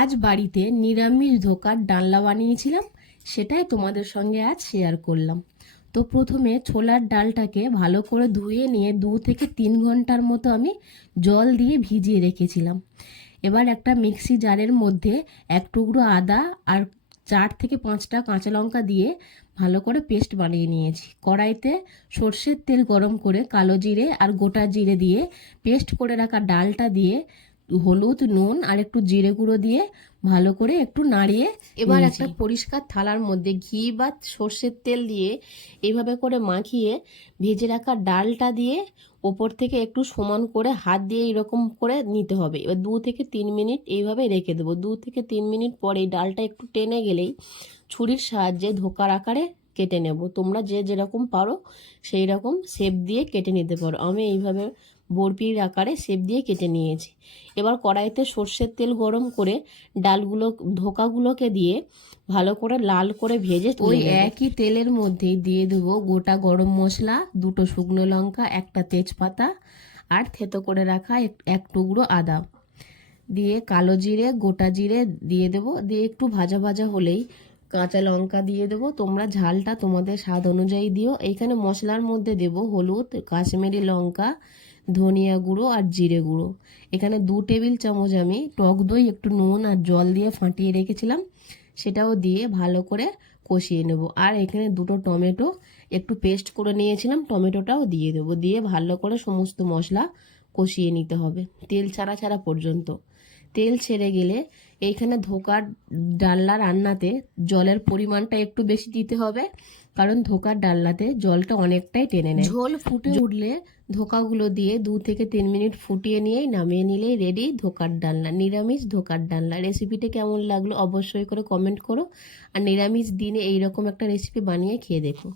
আজ বাড়িতে নিরামিষ ধোকার ডালনা বানিয়েছিলাম, সেটাই তোমাদের সঙ্গে আজ শেয়ার করলাম। তো প্রথমে ছোলার ডালটাকে ভালো করে ধুয়ে নিয়ে 2 থেকে 3 ঘন্টার মতো আমি জল দিয়ে ভিজিয়ে রেখেছিলাম। এবার একটা মিক্সি জারের মধ্যে 1 টুকরো আদা আর 4 থেকে 5টা কাঁচা লঙ্কা দিয়ে ভালো করে পেস্ট বানিয়ে নিয়েছি। কড়াইতে সর্ষের তেল গরম করে কালো জিরে আর গোটা জিরে দিয়ে পেস্ট করে রাখা ডালটা দিয়ে হলুদ, নুন আর একটু জিরে গুঁড়ো দিয়ে ভালো করে একটু নাড়িয়ে এবার একটা পরিষ্কার থালার মধ্যে ঘি বা সর্ষের তেল দিয়ে এইভাবে করে মাখিয়ে ভেজে রাখা ডালটা দিয়ে ওপর থেকে একটু সমান করে হাত দিয়ে এরকম করে নিতে হবে। এবার 2 থেকে 3 মিনিট এইভাবে রেখে দেবো। 2 থেকে 3 মিনিট পরে এই ডালটা একটু টেনে গেলেই ছুরির সাহায্যে ধোকার আকারে কেটে নেব। তোমরা যে যেরকম পারো সেই রকম শেপ দিয়ে কেটে নিতে পারো। আমি এইভাবে বরফির আকারে শেপ দিয়ে কেটে নিয়েছি। এবার কড়াইতে সর্ষের তেল গরম করে ডালগুলো ধোকাগুলোকে দিয়ে ভালো করে লাল করে ভেজে ওই একই তেলের মধ্যেই দিয়ে দেবো গোটা গরম মশলা, 2টো শুকনো লঙ্কা, একটা তেজপাতা আর থেতো করে রাখা এক টুকরো আদা দিয়ে কালো জিরে, গোটা জিরে দিয়ে দেবো। দিয়ে একটু ভাজা ভাজা হলেই কাঁচা লঙ্কা দিয়ে দেবো। তোমরা ঝালটা তোমাদের স্বাদ অনুযায়ী দিও। এইখানে মশলার মধ্যে দেবো হলুদ, কাশ্মীরি লঙ্কা, ধনিয়া গুঁড়ো আর জিরে গুঁড়ো। এখানে 2 টেবিল চামচ আমি টক দই, একটু নুন আর জল দিয়ে ফাটিয়ে রেখেছিলাম, সেটাও দিয়ে ভালো করে কষিয়ে নেব। আর এখানে 2টো টমেটো একটু পেস্ট করে নিয়েছিলাম, টমেটোটাও দিয়ে দেবো। দিয়ে ভালো করে সমস্ত মশলা কষিয়ে নিতে হবে তেল ছাড়া ছাড়া পর্যন্ত। তেল ছেড়ে গেলে এইখানে ধোকার ডালনা রান্নাতে জলের পরিমাণটা একটু বেশি দিতে হবে, কারণ ধোকার ডালনাতে জলটা অনেকটাই টেনে নেয়। ঝোল ফুটে উঠলে ধোকাগুলো দিয়ে 2 থেকে 3 মিনিট ফুটিয়ে নিয়েই নামিয়ে নিলেই রেডি ধোকার ডালনা, নিরামিষ ধোকার ডালনা। রেসিপিটা কেমন লাগলো অবশ্যই করে কমেন্ট করো, আর নিরামিষ দিনে এইরকম একটা রেসিপি বানিয়ে খেয়ে দেখো।